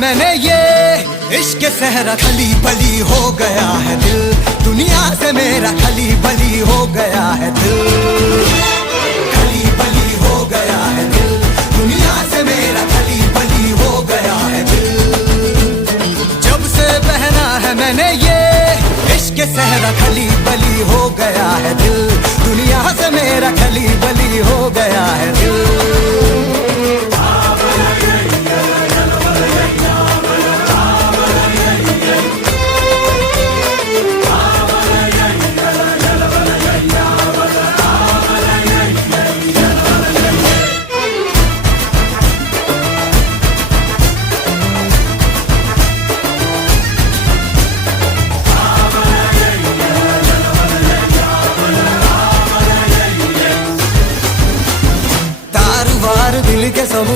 मैंने ये इश्क सहरा खली बली हो गया है दिल, दुनिया से मेरा खली बली हो गया है दिल, खली बली हो गया है दिल, दुनिया से मेरा खली बली हो गया है दिल। जब से पहना है मैंने ये इश्क सहरा खली बली हो गया है दिल, दुनिया से मेरा खली बली हो गया है दिल। दिल के सब